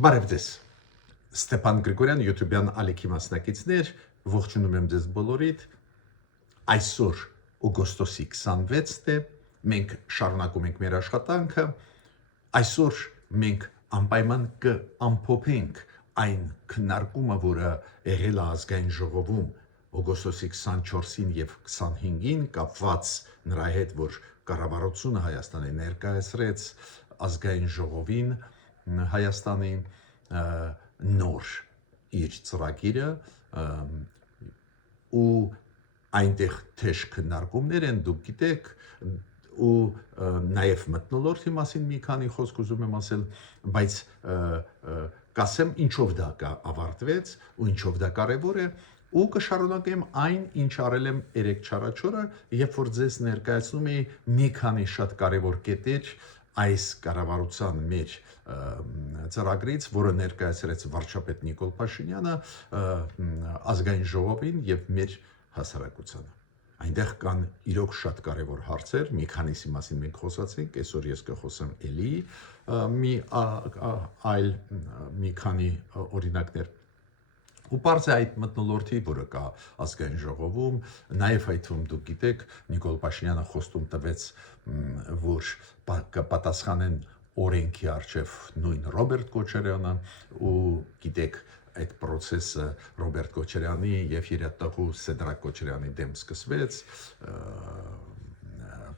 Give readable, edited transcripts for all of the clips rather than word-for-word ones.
Բարև ձեզ, Ստեփան Գրիգորյան, YouTube-յան ալիքի մասնակիցներ, ողջունում եմ ձեզ բոլորիդ։ Այսօր օգոստոսի 26-ն է, մենք շարունակում ենք մեր աշխատանքը։ Այսօր մենք անպայման կամփոփենք այն քննարկումը, որը եղել է ազգային ժողովում օգոստոսի 24-ին եւ 25-ին, կապված նրա հետ, որ կառավարությունը Հայաստանի ներկայացրեց ազգային ժողովին Հայաստանի նոր իր ծրագիրը ու այնտեղ թեժ քննարկումներ են, դուք գիտեք, ու նաև մթնոլորտի մասին մի քանի խոսք ուզում եմ ասել, բայց կասեմ ինչով դա ավարտվեց ու ինչով դա կարևոր է ու կշարունակեմ այն, ինչ արել եմ 3-4 օրը, երբ որ ձեզ ներկայացնում էի մի քանի շատ կարևոր կետեր այս կառավարության մեր ծրագրից, որը ներկայացրեց վարչապետ Նիկոլ Փաշինյանը ազգային ժողովին եւ մեր հասարակությանը։ Այնտեղ կան իրոք շատ կարևոր հարցեր, մի քանիսի մասին մենք խոսացինք, այսօր ես կխոսեմ էլի մի քանի օրինակներ։ Ու պարզ է այդ մթնոլորտի, որը կա ազգային ժողովում, նաև այդ թվում դուք գիտեք, Նիկոլ Փաշինյանը խոստում տվեց, որ կպատասխանեն օրենքի առջև նույն Ռոբերտ Քոչարյանը, ու գիտեք, այդ process-ը Ռոբերտ Քոչարյանի եւ իր տղու Սեդրակ Քոչարյանի դեմ սկսվեց,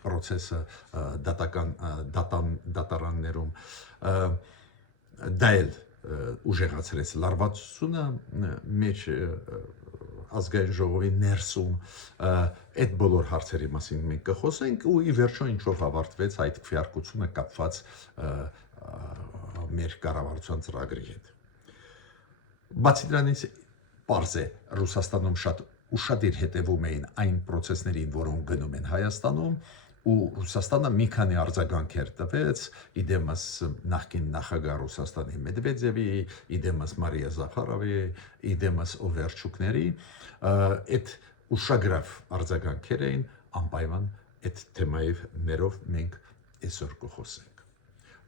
process-ը դատարաններում, դա էլ ուժեղացրեց լարվածությունը մեր ազգային ժողովի ներսում, այդ բոլոր հարցերի մասին մենք կխոսենք ու ի վերջո ինչով ավարտվեց այդ քվեարկությունը կապված մեր կառավարության ծրագրի հետ։ Բացի դրանից պարզ է Ռուսաստանում շատ ուշադիր հետևում էին այն process-ներին, որոնք գնում են Հայաստանում, ու Ռուսաստանը մի քանի արձագանքեր տվեց, իդեմս նախկին նախագահ Ռուսաստանի Մեդվեդևի, իդեմս Մարիա Զախարովի, իդեմս Օվերչուկների, այդ ուշագրավ արձագանքեր էին, անպայման այդ թեմայով մենք այսօր կխոսենք։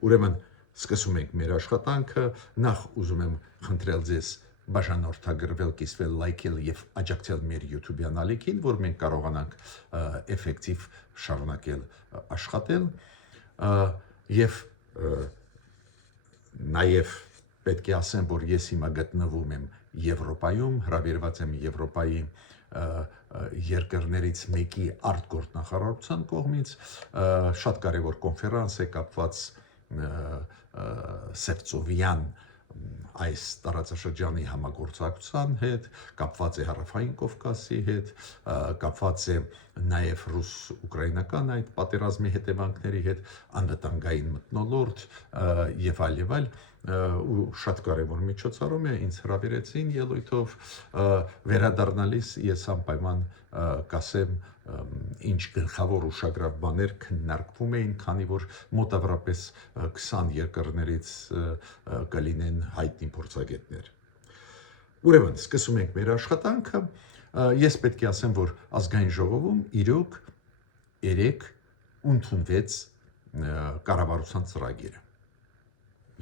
Ուրեմն սկսում ենք մեր աշխատանքը, նախ ուզում եմ խնդրել ձեզ բաժանորդագրվել, կիսվել, լայքել եւ աջակցել մեր YouTube-յան ալիքին, որ մենք կարողանանք էֆեկտիվ շարունակել աշխատել եւ նաեւ պետք է ասեմ, որ ես հիմա գտնվում եմ Եվրոպայում, հրավիրված եմ Եվրոպայի երկրներից մեկի արտգործնախարարության կողմից, շատ կարևոր կոնֆերանս է կապված Սևծովյան այս տարածաշրջանի համագործակցության հետ, կապված է Հարավային Կովկասի հետ, կապված է նաև ռուս-ուկրաինական այդ պատերազմի հետևանքների հետ, անվտանգային մթնոլորտ եւ այլ, ու շատ կարևոր միջոցառում է, ինձ հրավիրեցին ելույթով, վերադառնալիս ես անպայման կասեմ ինչ գլխավոր ուշագրավ բաներ քննարկվում էին, քանի որ մոտավորապես 20 երկրներից կլինեն հայտնի փորձագետներ։ Ուրեմն, սկսում ենք մեր աշխատանքը, ես պետք է ասեմ, որ ազգային ժողովում իրոք 3 ընդունվեց կառավարության ծրագիրը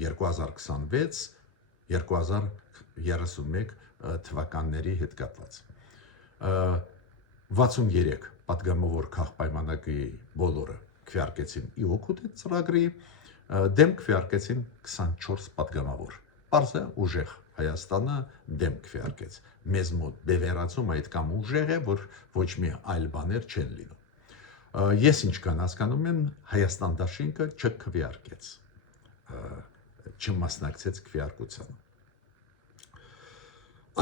2026-2031 թվականների հետ կապված 63 պատգամավոր քաղաքապայմանագրի բոլորը քվեարկեցին ի օգուտ այդ ծրագրի, դեմ քվեարկեցին 24 պատգամավոր։ Պարզ է ուժեղ Հայաստանը դեմ քվեարկեց։ Մեզ մոտ բևեռացում այդքան ուժեղ է, որ ոչ մի այլ բաներ չեն լինում։ Ես ինչքան հասկանում եմ, Հայաստան դաշինքը չքվեարկեց, չմասնակցեց քվեարկությանը։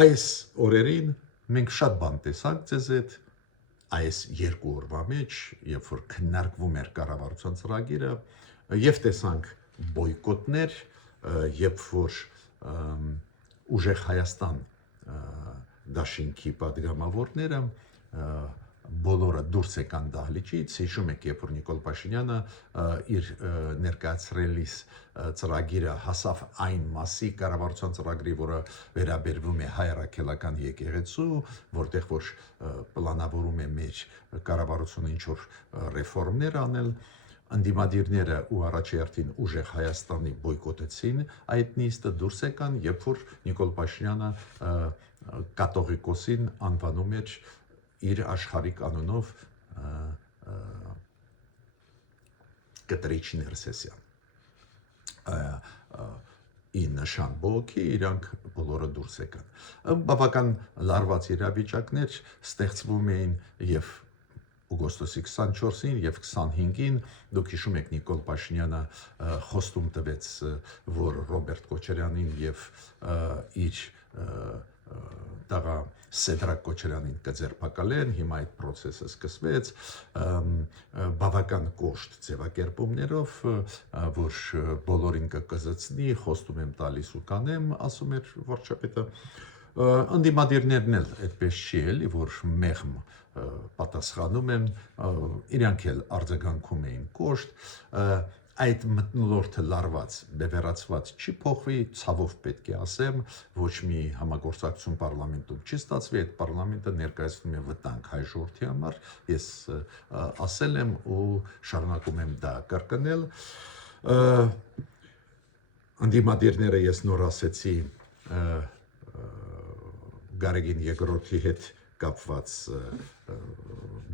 Այս օրերին մենք շատ բան տեսանք ձեզ հետ, այս 2 օրվա մեջ, երբ որ քննարկվում էր կառավարության ծրագիրը, եւ տեսանք բոյկոտներ, երբ որ ուժեղ Հայաստան դաշինքի պատգամավորները բոլորը դուրս եկան դահլիճից, հիշում եք, երբ որ Նիկոլ Փաշինյանը իր ներկայացրելիս ծրագիրը հասավ այն մասի կառավարության ծրագրի, որը վերաբերվում է հայրաքելական եկեղեցու, որտեղ որ պլանավորում է մեր կառավարությունը ինչ որ ռեֆորմներ անել, Անդիմադիրները ու առաջերտին ուժեղ Հայաստանի բոյկոտեցին այդ նիստը, դուրս եկան, երբ որ Նիկոլ Փաշինյանը կաթողիկոսին անվանում էր իր աշխարհիկ անունով Կտրիչ Ներսեսյան։ Ի նշան բողոքի իրանք բոլորը դուրս եկան։ Բավական լարված իրավիճակներ ստեղծվում էին եւ օգոստոսի 24-ին եւ 25-ին դուք հիշում եք Նիկոլ Փաշինյանը խոստում տվեց, որ Ռոբերտ Քոչարյանին եւ իր տղա Սեդրակ Քոչարյանին կձերբակալեն, հիմա այդ process-ը սկսվեց, բավական կոշտ ձևակերպումներով, որ բոլորին կկզծնի, խոստում եմ տալիս ու կանեմ, ասում էր վարչապետը, անդիմադիրներն էլ այդպես չի էլի, որ մեղմ պատասխանում են, իրանք էլ արձագանքում էին կոշտ, այդ մթնոլորտը լարված, բևեռացված չի փոխվի, ցավով պետք է ասեմ, ոչ մի համագործակցություն պարլամենտում չի ստացվի, այդ պարլամենտը ներկայացնում է վտանգ հայ ժողովրդի համար, ես ասել եմ ու շարունակում եմ դա կրկնել, անդիմադիրները ես նոր ասեցի Գարեգին Երկրորդի հետ կապված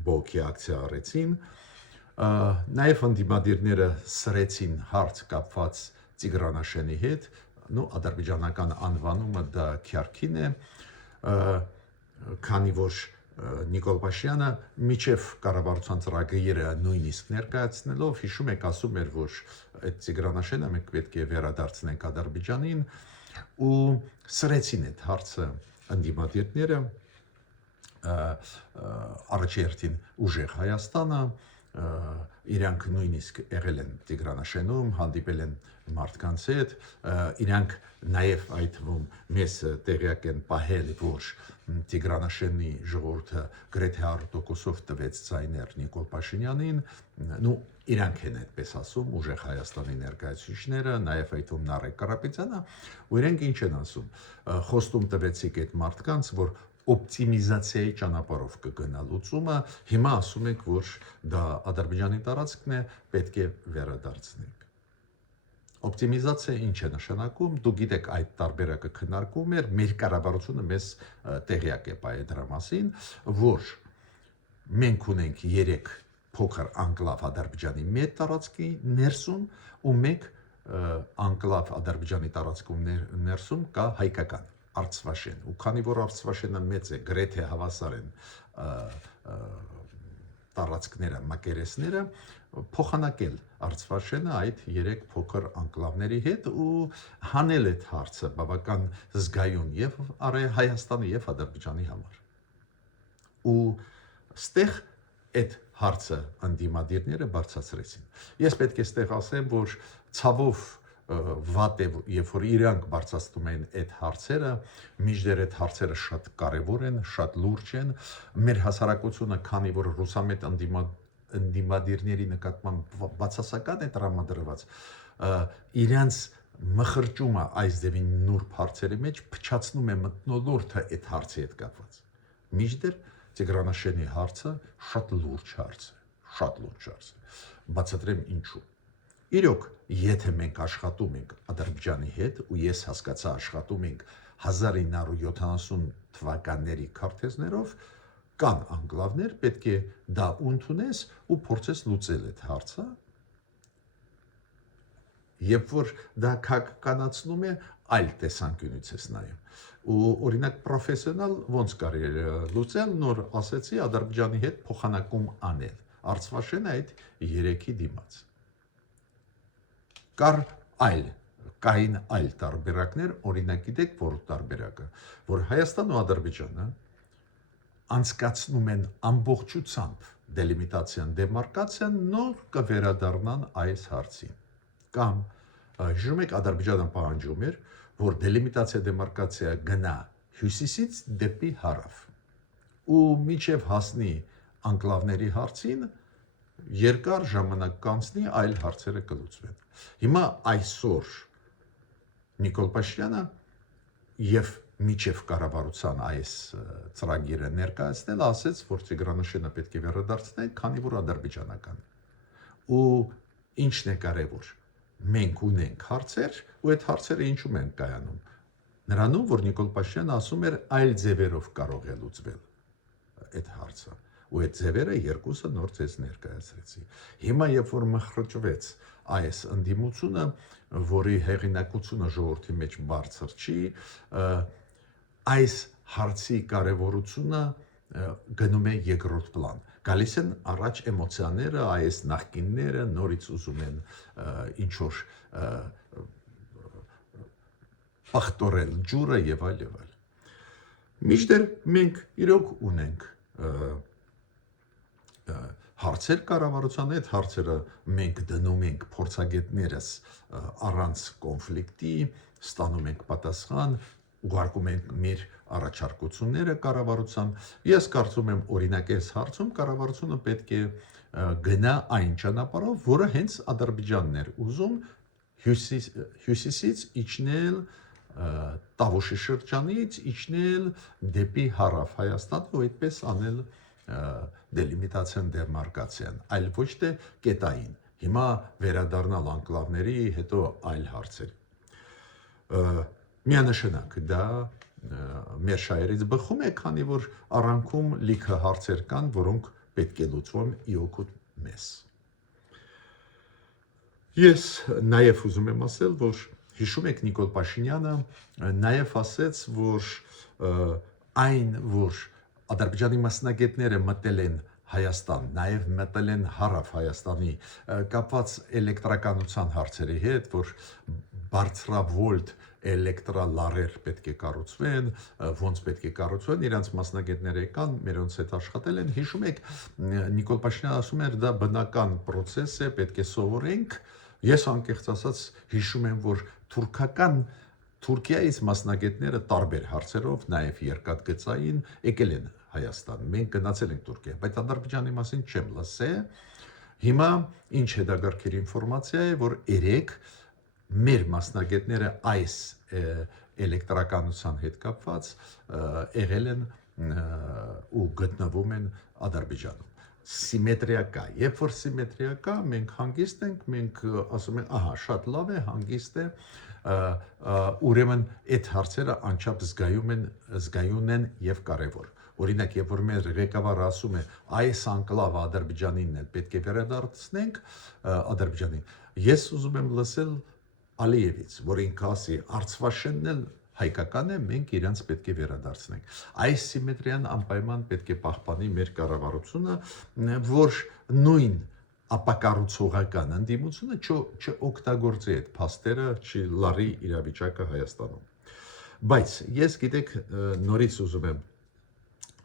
բողոքի ակցիա արեցին, նաև անդիմադիրները սրեցին հարց կապված Տիգրանաշենի հետ, ադրբեջանական անվանումը դա Քյարքին է, քանի որ Նիկոլ Փաշինյանը միջև կառավարության ծրագիրը նույնիսկ ներկայացնելով, հիշում եք, ասում էր, որ այդ Տիգրանաշենը մենք պետք է վերադարձնենք Ադրբեջանին ու սրեցին այդ հարցը անդիմադիրները առաջերտին ուժեղ Հայաստանը, իրանք նույնիսկ եղել են Տիգրանաշենում, հանդիպել են մարդկանց հետ, իրանք նաև այդ թվում մեզ տեղյակ են պահել, որ Տիգրանաշենի ժողովուրդը գրեթե 100%-ով տվեց ձայներ Նիկոլ Փաշինյանին, իրանք են այդպես ասում, ուժեղ Հայաստանի ներկայացուցիչները, նաև այդ թվում Նարեկ Կարապետյանը, ու իրենք ինչ են ասում, խոստում տվեցիք այդ մարդկանց, որ օպտիմիզացիայի ճանապարհով կգնա լուծումը, հիմա ասում եք, որ դա Ադրբեջանի տարածքն է, պետք է վերադարձնենք։ Օպտիմիզացիա ինչ է նշանակում, դու գիտեք այդ տարբերակը քննարկում էր, մեր կառավարությունը մեզ տեղյակ է պահել դրա մասին, որ մենք ունենք 3 փոքր անկլավ Ադրբեջանի մեծ տարածքի ներսում ու մեկ անկլավ Ադրբեջանի տարածքում ներսում կա հայկական Արցվաշեն, ու քանի որ Արցվաշենը մեծ է, գրեթե հավասար են տարածքները, մակերեսները, փոխանակել Արցվաշենը այդ 3 փոքր անկլավների հետ ու հանել այդ հարցը բավական զգայուն եւ Հայաստանի եւ Ադրբեջանի համար։ Ու ստեղ այդ հարցը անդիմադիրները բարձրացրեցին։ Ես պետք է ստեղ ասեմ, որ ցավով վատ է, երբ որ իրանք բարձրացնում են այդ հարցերը, մինչդեռ այդ հարցերը շատ կարևոր են, շատ լուրջ են, մեր հասարակությունը, քանի որ ռուսամետ անդիմադիրների նկատմամբ բացասական է տրամադրված, իրանց մխրճումը այս դեպին նուրբ հարցերի մեջ փչացնում է մթնոլորտը այդ հարցի հետ կապված։ Մինչդեռ Տիգրանաշենի հարցը շատ լուրջ հարց է, շատ լուրջ հարց է։ Բացատրեմ ինչու։ Իրոք, եթե մենք աշխատում ենք Ադրբեջանի հետ, ու ես հասկացա աշխատում ենք 1970 թվականների քարտեզներով, կան անկլավներ, պետք է դա ընդունես ու փորձես լուծել այդ հարցը, երբ որ դա քաղաքականացնում է, այլ տեսանկյունից ես նայում։ Ու օրինակ պրոֆեսիոնալ ոնց կարելի է լուծել, նոր ասեցի Ադրբեջանի հետ փոխանակում անել։ Արցվաշենը այդ 3-ի դիմաց։ Կային այլ տարբերակներ, օրինակ գիտեք, որ տարբերակը, որ Հայաստան ու Ադրբեջանը անցկացնում են ամբողջությամբ դելիմիտացիան, դեմարկացիան, նոր կվերադառնան այս հարցին։ Կամ հիշում եք, Ադրբեջանը պահանջում էր, որ դելիմիտացիա, դեմարկացիա գնա հյուսիսից դեպի հարավ։ Ու մինչև հասնի անկլավների հարցին, երկար ժամանակ կանցնի, այլ հարցերը կլուծվեն։ Հիմա այսօր Նիկոլ Փաշինյանը եւ միջև կառավարության այս ծրագիրը ներկայացնել ասեց, որ Տիգրանաշենը պետք է վերադարձնել, քանի որ ադրբեջանական է։ Ու ինչն է կարևոր։ Մենք ունենք հարցեր, ու այդ հարցերը ինչու են կայանում։ Նրանում, որ Նիկոլ Փաշինյանը ասում էր, այլ ձևերով կարող է լուծվել այդ հարցը։ Ու այդ ձևերը երկուսը նոր ձեզ ներկայացրեցի։ Հիմա երբ որ մխրճվեց այս ընդդիմությունը, որի հեղինակությունը ժողովրդի մեջ բարձր չի, այս հարցի կարևորությունը գնում է երկրորդ պլան։ Գալիս են առաջ էմոցիաները, այս նախկինները նորից ուզում են ինչ-որ պախտորել ջուրը եւ այլ եւ այլ։ Մինչդեռ մենք իրոք ունենք հարցեր կառավարության այդ հարցերը մենք դնում ենք փորձագետներս առանց կոնֆլիկտի, ստանում ենք պատասխան, ուղարկում ենք մեր առաջարկությունները կառավարության։ Ես կարծում եմ օրինակ այս հարցում կառավարությունը պետք է գնա այն ճանապարհով, որը հենց Ադրբեջանն էր ուզում հյուսիսից իջնել Տավուշի շրջանից իջնել դեպի հարավ Հայաստան ու այդպես անել դելիմիտացիան դեմարկացիան, այլ ոչ թե կետային։ Հիմա վերադառնալ անկլավների, հետո այլ հարցեր։ Միանշանակ դա մեր շահերից բխում է, քանի որ առանքում լիքը հարցեր կան, որոնք պետք է լուծվեն իօգուտ մեզ։ Ես նաև ուզում եմ ասել, որ հիշում եք Նիկոլ Փաշինյանը նաև ասեց, որ այն, որ Ադրբեջանի մասնագետները մտել են Հայաստան, նաև մտել են հարավ Հայաստանի, կապված էլեկտրականության հարցերի հետ, որ բարձրավոլտ էլեկտրալարեր պետք է կառուցվեն, ոնց պետք է կառուցվեն, իրանց մասնագետները եկան, մերոնց հետ աշխատել են։ Հիշում եք, Նիկոլ Փաշինյանը ասում էր, դա բնական process է, պետք է սովորենք։ Ես անկեղծ ասած հիշում եմ, որ Թուրքիայից մասնագետները տարբեր հարցերով, նաև երկաթգծային եկել են Հայաստան։ Մենք գնացել ենք Թուրքիա, բայց Ադրբեջանի մասին չեմ լսել։ Հիմա ինչ հետաքրքիր ինֆորմացիա է, որ երեք մեր մասնագետները այս էլեկտրականության հետ կապված եղել են ու գտնվում են Ադրբեջանում։ Սիմետրիա կա։ Երբ որ սիմետրիա կա, մենք հանգիստ ենք, մենք ասում ենք, ահա, շատ լավ է, հանգիստ է, ուրեմն այդ հարցերը անչափ զգայուն են եւ կարեւոր։ Օրինակ, երբ որ մեր ղեկավարը ասում է, այս անկլավը Ադրբեջանինն է, պետք է վերադարձնենք Ադրբեջանին, ես ուզում եմ լսել Ալիևից, որ ինքը ասի, Արցվաշենն էլ հայկական է, մենք իրանց պետք է վերադարձնենք։ Այս սիմետրիան անպայման պետք է պահպանի մեր կառավարությունը, որ նույն ապակառուցողական ընդդիմությունը չօգտագործի այդ փաստերը, չլարի իրավիճակը Հայաստանում։ Բայց ես գիտեք նորից ուզում եմ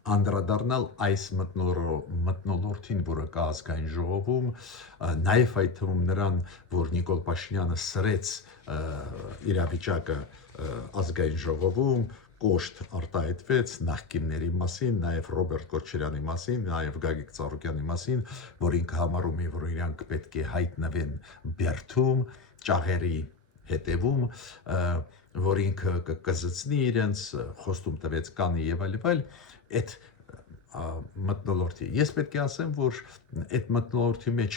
անդրադառնալ այս մթնոլորտին, որը կա ազգային ժողովում, նաև այդ թվում նրան, որ Նիկոլ Փաշինյանը սրեց իրավիճակը ազգային ժողովում, կոշտ արտահայտվեց նախկինների մասին, նաև Ռոբերտ Քոչարյանի մասին, նաև Գագիկ Ծառուկյանի մասին, որ ինքը համարում է, որ իրանք պետք է հայտնվեն Բերդում, ճաղերի հետևում, որ ինքը կզցնի իրենց, խոստում տվեց կանի եւ այլ, այդ մթնոլորտի։ Ես պետք է ասեմ, որ այդ մթնոլորտի մեջ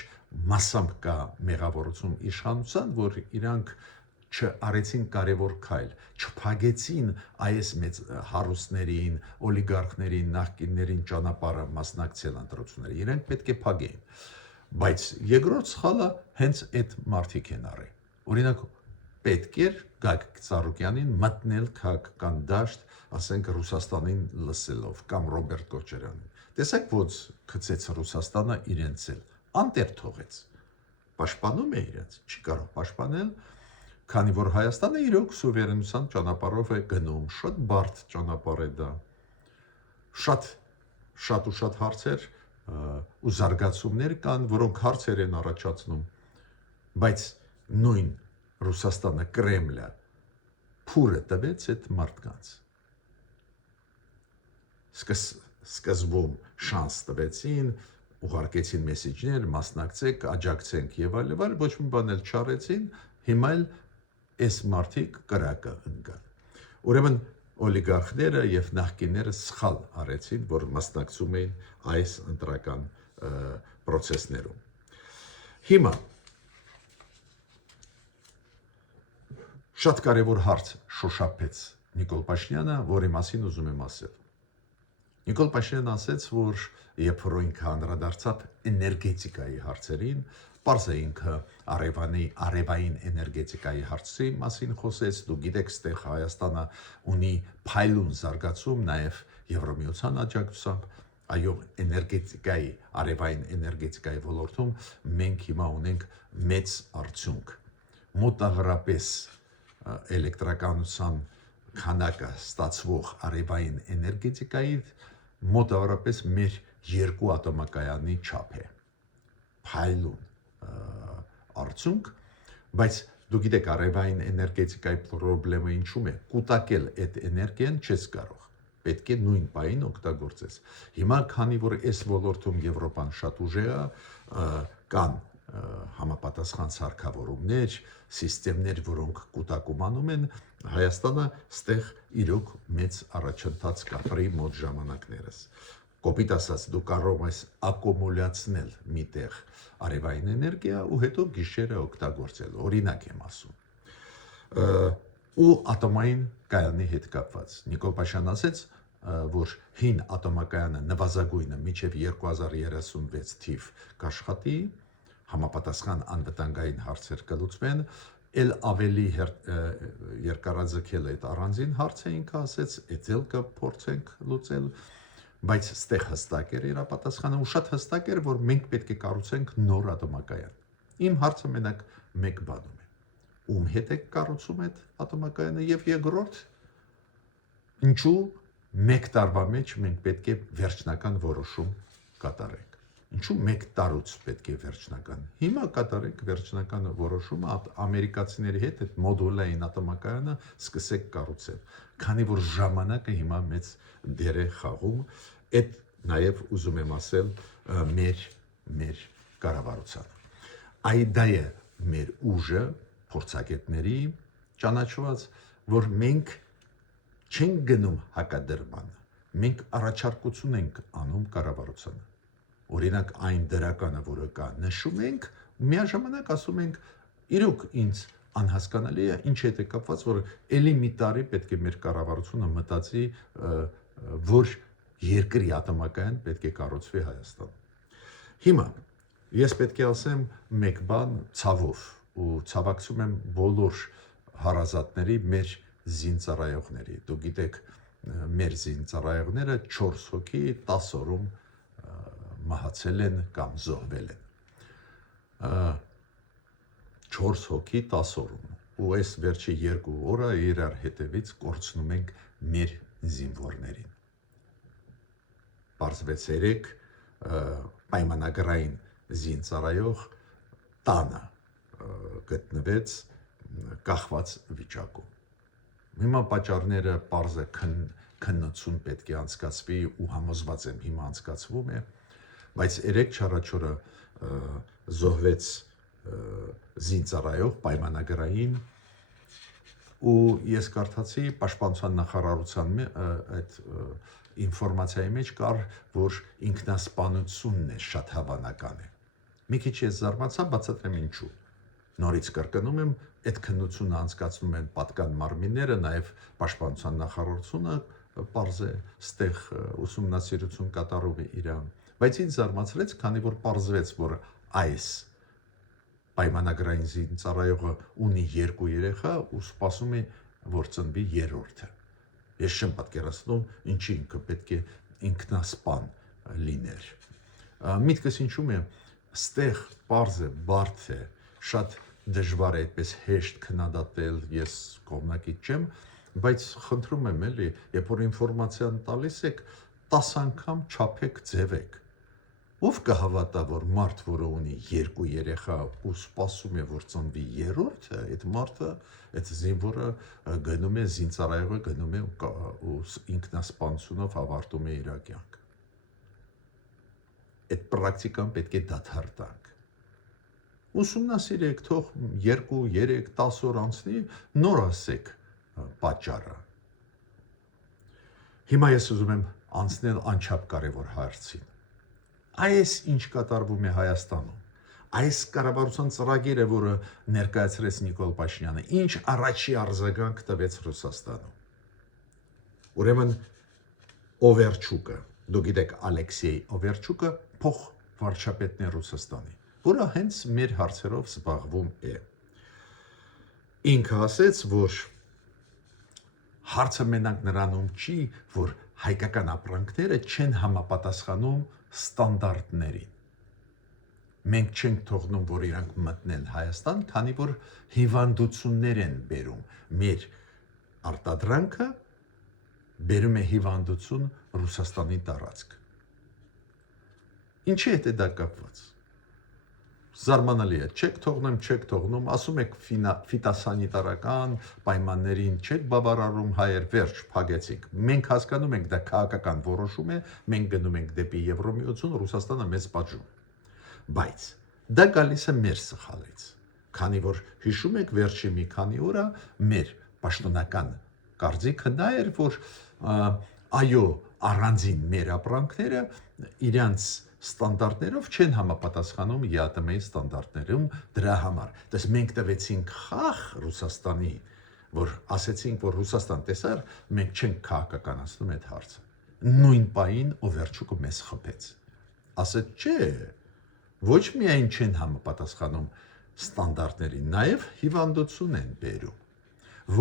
մասամբ կա մեղավորություն իշխանության, որ իրանք չարեցին կարևոր քայլ, չփագեցին այս մեծ հարուստներին, օլիգարխներին, նախկիններին ճանապարհը մասնակցել ընտրությունների։ Իրենք պետք է փագեին։ Բայց երկրորդ սխալը հենց այդ մարդիկ են արել։ Օրինակ պետք էր Գագիկ Ծառուկյանին մտնել քաղաքական դաշտ, ասենք Ռուսաստանին լսելով կամ Ռոբերտ Քոչարյանին։ Տեսեք ոնց գցեց Ռուսաստանը իրենց էլ, անտեր թողեց։ Պաշտպանում է իրենց, չի կարող պաշտպանել, քանի որ Հայաստանը իրոք սուվերենության ճանապարհով է գնում, շատ բարդ ճանապարհ է դա։ Շատ հարցեր ու զարգացումներ կան, որոնք հարցեր են առաջացնում, բայց նույն Ռուսաստանը, Կրեմլը փուրը տվեց այդ մարդկանց։ Սկզբում շանս տվեցին, ուղարկեցին մեսեջներ, մասնակցեք, աջակցենք եւ այլ, ոչ մի բան էլ չարեցին, հիմա էլ այս մարդիկ կրակը ընկան։ Ուրեմն օլիգարխները եւ նախկինները սխալ արեցին, որ մասնակցում էին այս ընտրական process-ներում։ Հիմա Շատ կարևոր հարց շոշափեց Նիկոլ Փաշինյանը, որի մասին ուզում եմ ասել։ Նիկոլ Փաշինյանը ասաց, որ երբ որ ինքը անդրադարձավ էներգետիկայի հարցերին, պարզ է ինքը արևային էներգետիկայի հարցի մասին խոսեց, դու գիտեք, ստեղ Հայաստանը ունի փայլուն զարգացում, նաև Եվրամիության աջակցությամբ, այո, էներգետիկայի, արևային էներգետիկայի ոլորտում մենք հիմա ունենք մեծ արդյունք։ Մոտավորապես էլեկտրականության քանակը ստացվող արևային էներգետիկայի մոտավորապես մեր 2 ատոմակայանի չափ է։ Փայլուն արդյունք, բայց դու գիտեք, արևային էներգետիկայի խնդրը ինչու՞մ է։ Կուտակել այդ էներգիան չես կարող։ Պետք է նույն պահին օգտագործես։ Հիմա քանի որ այս ոլորտում Եվրոպան շատ ուժեղ է, կան համապատասխան սարքավորումներ, սիստեմներ, որոնք կուտակում անում են, Հայաստանը ստեղ իրոք մեծ առաջընթաց կապրի մոտ ժամանակներս։ Կոպիտ ասած, դու կարող ես ակումուլացնել միտեղ արևային էներգիա ու հետո գիշերը օգտագործել, օրինակ եմ ասում։ Ու ատոմային կայանի հետ կապված Նիկոլ Փաշինյանն ասաց, որ հին ատոմակայանը նվազագույնը մինչև 2036 թիվ կաշխատի, համապատասխան անվտանգային հարցեր կլուծվեն, էլ ավելի երկարաձգել այդ առանձին հարցը ինքը ասաց, այդ էլ կփորձենք լուծել, բայց ստեղ հստակ էր իր պատասխանը ու շատ հստակ էր, որ մենք պետք է կառուցենք նոր ատոմակայան։ Իմ հարցը մենակ մեկ բանում է. ում հետ է կառուցում այդ ատոմակայանը եւ երկրորդ, ինչու մեկ տարվա մեջ մենք պետք է վերջնական որոշում կատարենք։ Ինչու մեկ տարուց պետք է վերջնական։ Հիմա կատարենք վերջնական որոշումը ամերիկացիների հետ այդ մոդուլային ատոմակայանը սկսեք կառուցել, քանի որ ժամանակը հիմա մեծ դեր է խաղում, այդ նաև ուզում եմ ասել մեր կառավարությանը։ Դա է մեր ուժը փորձագետների ճանաչված, որ մենք չենք գնում հակադրման, մենք առաջարկություն ենք անում կառավարությանը։ Օրինակ այն դրականը, որը կա, նշում ենք, միաժամանակ ասում ենք, իրոք ինձ անհասկանալի է, ինչ հետ է կապված, որ էլի մի տարի պետք է մեր կառավարությունը մտածի, որ երկրի ատոմակայան պետք է կառուցվի Հայաստանում։ Հիմա ես պետք է ասեմ մեկ բան ցավով ու ցավակցում եմ բոլոր հարազատների, մեր զինծառայողների։ Դու գիտեք, մեր զինծառայողները 4 հոգի 10 օրում մահացել են կամ զոհվել են։ 4 հոգի 10 օրում։ Ու այս վերջի 2 օրը իրար հետևից կորցնում ենք մեր զինվորներին։ Պարզվեց 3 պայմանագրային զինծառայող տանը գտնվեց կախված վիճակում։ Հիմա պատճառները պարզ է քննություն պետք է անցկացվի ու համոզված եմ հիմա անցկացվում է, բայց 3 չառաջորը զոհվեց զինծառայող պայմանագրային ու ես կարդացի պաշտպանության նախարարության այդ ինֆորմացիայի մեջ կար, որ ինքնասպանությունն է շատ հավանական է։ Մի քիչ ես զարմացա, բացատրեմ ինչու։ Նորից կրկնում եմ, այդ քննությունը անցկացնում են պատկան մարմինները, նաև պաշտպանության նախարարությունը պարզ է ստեղ ուսումնասիրություն կատարում է իրան, բայց ինձ զարմացրեց, քանի որ պարզվեց, որ այս պայմանագրային զինծառայողը ունի 2 երեխա ու սպասում է, որ ծնվի երրորդը։ Ես չեմ պատկերացնում, ինչի ինքը պետք է ինքնասպան լիներ։ Միտքս ինչու՞մ է, ստեղ պարզ է, բարդ է, շատ դժվար է այդպես հեշտ քննադատել, ես կողմնակից չեմ, բայց խնդրում եմ էլի, երբ որ ինֆորմացիան տալիս եք, 10 անգամ չափեք, ձևեք։ Ով կհավատա, որ մարդ, որը ունի 2 երեխա ու սպասում է, որ ծնվի երրորդը, այդ մարդը, այդ զինվորը գնում է, զինծառայողը գնում է ու ինքնասպանությունով ավարտում է իր կյանքը։ Այդ պրակտիկան պետք է դադար տանք։ Ուսումնասիրեք, թող 2, 3, 10 օր անցնի, նոր ասեք պատճառը։ Հիմա ես ուզում եմ անցնել անչափ կարևոր հարցին։ Այս ինչ կատարվում է Հայաստանում, այս կառավարության ծրագիրը, որը ներկայացրեց Նիկոլ Փաշինյանը, ինչ առաջի արձագանք տվեց Ռուսաստանում։ Ուրեմն Օվերչուկը, դուք գիտեք Ալեքսեյ Օվերչուկը փոխ վարչապետն է Ռուսաստանի, որը հենց մեր հարցերով զբաղվում է։ Ինքը ասեց, որ հարցը մենակ նրանում չի, որ հայկական ապրանքները չեն համապատասխանում ստանդարտներին։ Մենք չենք թողնում, որ իրանք մտնեն Հայաստան, քանի որ հիվանդություններ են բերում։ Մեր արտադրանքը բերում է հիվանդություն Ռուսաստանի տարածք։ Ինչի հետ է դա կապված։ Զարմանալի է, չեք թողնում, ասում եք ֆիտոսանիտարական պայմաններին չեք բավարարում հայեր, վերջ, փակեցիք։ Մենք հասկանում ենք, դա քաղաքական որոշում է, մենք գնում ենք դեպի Եվրոմիություն, Ռուսաստանը մեզ պատժում։ Բայց դա գալիս է մեր սխալից, քանի որ հիշում եք վերջի մի քանի օրը մեր պաշտոնական կարծիքը դա էր, որ այո, առանձին մեր ապրանքները իրանց ստանդարտներով չեն համապատասխանում ԵԱՏՄ-ի ստանդարտներում դրա համար։ Դες մենք տվեցինք խաղ Ռուսաստանի, որ ասեցինք, որ Ռուսաստան տեսար, մենք չենք քաղաքականացնում այդ հարցը։ Նույն պահին Օվերչուկը մեզ խփեց։ Ասեց, չէ, ոչ միայն չեն համապատասխանում ստանդարտներին, նաև հիվանդություն են բերում,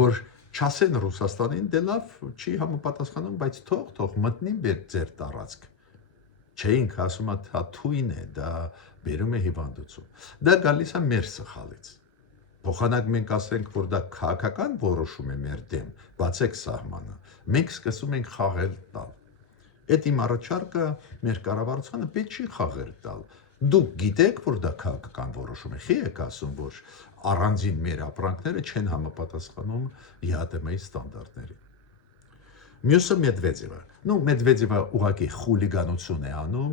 որ չասեն Ռուսաստանին, դե լավ, չի համապատասխանում, բայց թող մտնի ձեր տարածք։ Չէինք ասում, դա թույն է, դա բերում է հիվանդություն։ Դա գալիս է մեր սխալից։ Փոխանակ մենք ասենք, որ դա քաղաքական որոշում է մեր դեմ, բացեք սահմանը։ Մենք սկսում ենք խաղել տալ։ Այդ իմ առաջարկը մեր կառավարությանը պետք չի խաղեր տալ։ Դուք գիտեք, որ դա քաղաքական որոշում է։ Խի եք ասում, որ առանձին մեր ապրանքները չեն համապատասխանում ԵԱՏՄ-ի ստանդարտներին։ Մյուսը Մեդվեդևը։ Մեդվեդևը ուղղակի խուլիգանություն է անում,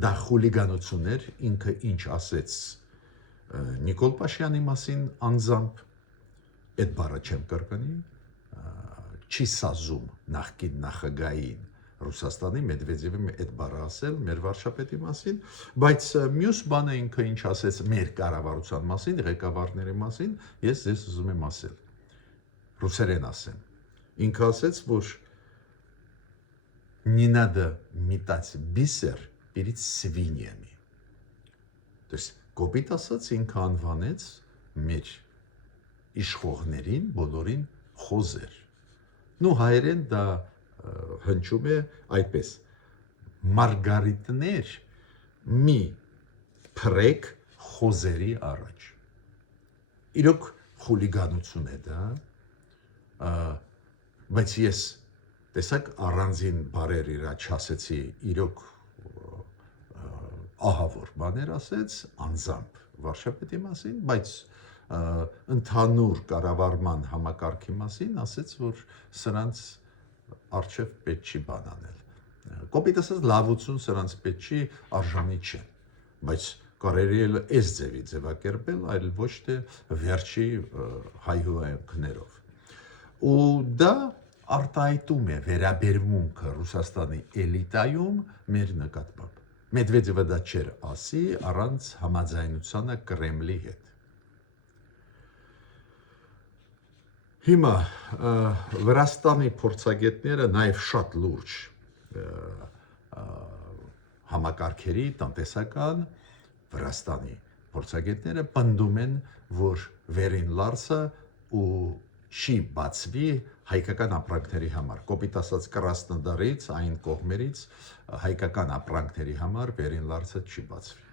դա խուլիգանություն էր, ինքը ինչ ասեց Նիկոլ Փաշինյանի մասին անձամբ, այդ բառը չեմ կրկնի, չի սազում նախկին նախագահային Ռուսաստանի Մեդվեդևի այդ բառը ասել մեր վարչապետի մասին, բայց մյուս բանը ինքը ինչ ասեց մեր կառավարության մասին, ղեկավարների մասին, ես ձեզ ուզում եմ ասել, ռուսերեն ասեմ։ Ինքը ասեց, որ не надо метать бисер перед свиньями. То есть կոպիտ ասած ինքը անվանեց մեր իշխողներին, բոլորին խոզեր։ Հայերեն դա հնչում է այդպես. մարգարիտներ մի փրեք խոզերի առաջ։ Իրոք խուլիգանություն է դա, բայց ես տեսակ առանձին բարեր իրա չասեցի, իրոք ահավոր բաներ ասեց անձամբ վարչապետի մասին, բայց ընդհանուր կառավարման համակարգի մասին ասեց, որ սրանց առջև պետք չի բան անել։ Կոպիտ ասած լավություն սրանց պետք չի, արժանի չեն, բայց կարելի է այս ձևի ձևակերպել, այլ ոչ թե վերջի հայհոյանքներով։ Ու դա արտահայտում է վերաբերմունքը Ռուսաստանի էլիտայում մեր նկատմամբ։ Մեդվեդևը դա չէր ասի առանց համաձայնությանը Կրեմլի հետ։ Հիմա Վրաստանի փորձագետները նաև շատ լուրջ համակարգերի տնտեսական Վրաստանի փորձագետները պնդում են, որ վերին լարսը ու չի բացվի հայկական ապրանքների համար, կոպիտ ասած Կրասնոդարից, այն կողմերից հայկական ապրանքների համար վերին լարսը չի բացվի։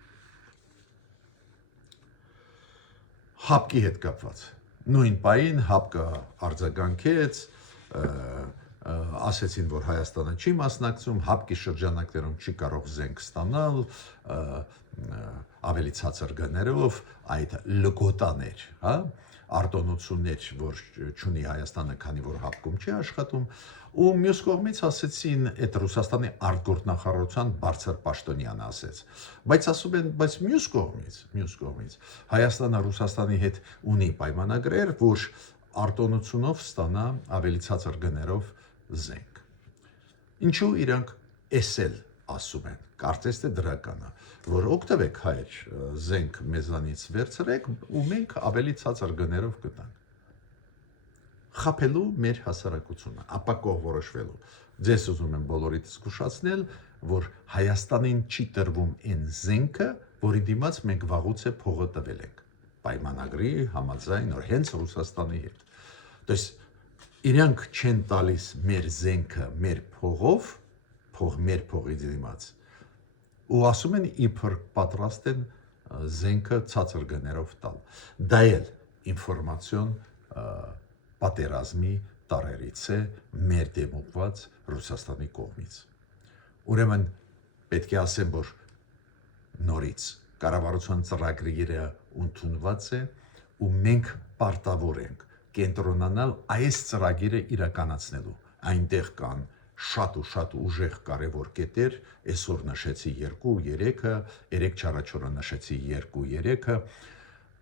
Հապկի հետ կապված։ Նույն պահին հապկը արձագանքեց, ասեցին, որ Հայաստանը չի մասնակցում, հապկի շրջանակներում չի կարող զենք ստանալ, ավելի ցածր գներով, այդ լգոտաներ, արտոնություններ, որ չունի Հայաստանը, քանի որ հապկում չի աշխատում, ու մյուս կողմից ասեցին, այդ Ռուսաստանի արտգործնախարարության բարձր պաշտոնյանը ասեց, բայց ասում են, բայց մյուս կողմից, Հայաստանը Ռուսաստանի հետ ունի պայմանագրեր, որ արտոնությունով ստանա ավելի ցածր գներով զենք։ Ինչու իրանք էսել ասում են, կարծես թե դրական է, որ օգտվեք հայր զենք մեզանից վերցրեք ու մենք ավելի ցածր գներով կտանք։ Խափելու մեր հասարակությունը, ապակող որոշվելու։ Ձեզ ուզում եմ բոլորիդ զգուշացնել, որ Հայաստանին չի տրվում այն զենքը, որի դիմաց մենք վաղուց է փողը տվել ենք։ Պայմանագրի համաձայն, որ հենց Ռուսաստանի հետ։ Դες իրանք չեն տալիս մեր զենքը մեր փողով, մեր փողի դիմաց։ Ու ասում են իբր պատրաստ են զենքը ցածր գներով տալ։ Դա էլ ինֆորմացիոն պատերազմի տարերից է մեր դեմ ուղղված Ռուսաստանի կողմից։ Ուրեմն պետք է ասեմ, որ նորից կառավարության ծրագրերը ընդունված է ու մենք պարտավոր ենք կենտրոնանալ այս ծրագիրը իրականացնելու։ Այնտեղ կան շատ ուժեղ կարևոր կետեր, այսօր նշեցի 2-3-ը, 3-4-ը նշեցի 2-3-ը,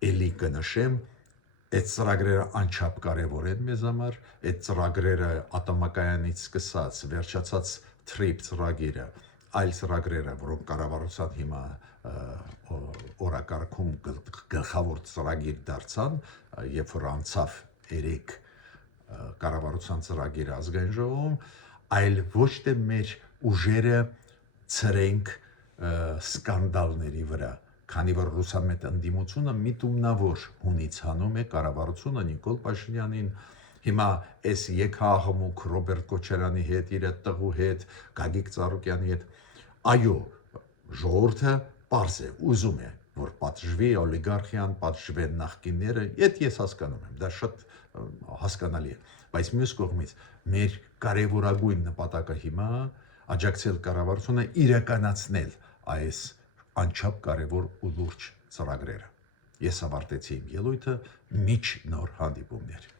էլի կնշեմ, այդ ծրագրերը անչափ կարևոր են մեզ համար, այդ ծրագրերը ատոմակայանից սկսած, վերջացած TRIP ծրագիրը, այլ ծրագրերը, որոնք կառավարության հիմա օրակարգում գլխավոր ծրագիր դարձան, երբ որ անցավ 3 կառավարության ծրագիր ազգային ժողովում, այլ ոչ թե մեր ուժերը ցրենք սկանդալների վրա, քանի որ ռուսամետ ընդդիմությունը միտումնավոր հունից հանում է կառավարությունը Նիկոլ Փաշինյանին, հիմա այս եկահաղմուկ Ռոբերտ Քոչարյանի հետ, իր տղու հետ, Գագիկ Ծառուկյանի հետ, այո, ժողովուրդը պարզ է, ուզում է, որ պատժվի օլիգարխիան, պատժվեն նախկինները, ես հասկանում եմ, դա շատ հասկանալի է, բայց մյուս կողմից մեր կարևորագույն նպատակը հիմա աջակցել կառավարությունը իրականացնել այս անչափ կարևոր ու լուրջ ծրագրերը։ Ես ավարտեցի իմ ելույթը, միջ նոր հանդիպումներ։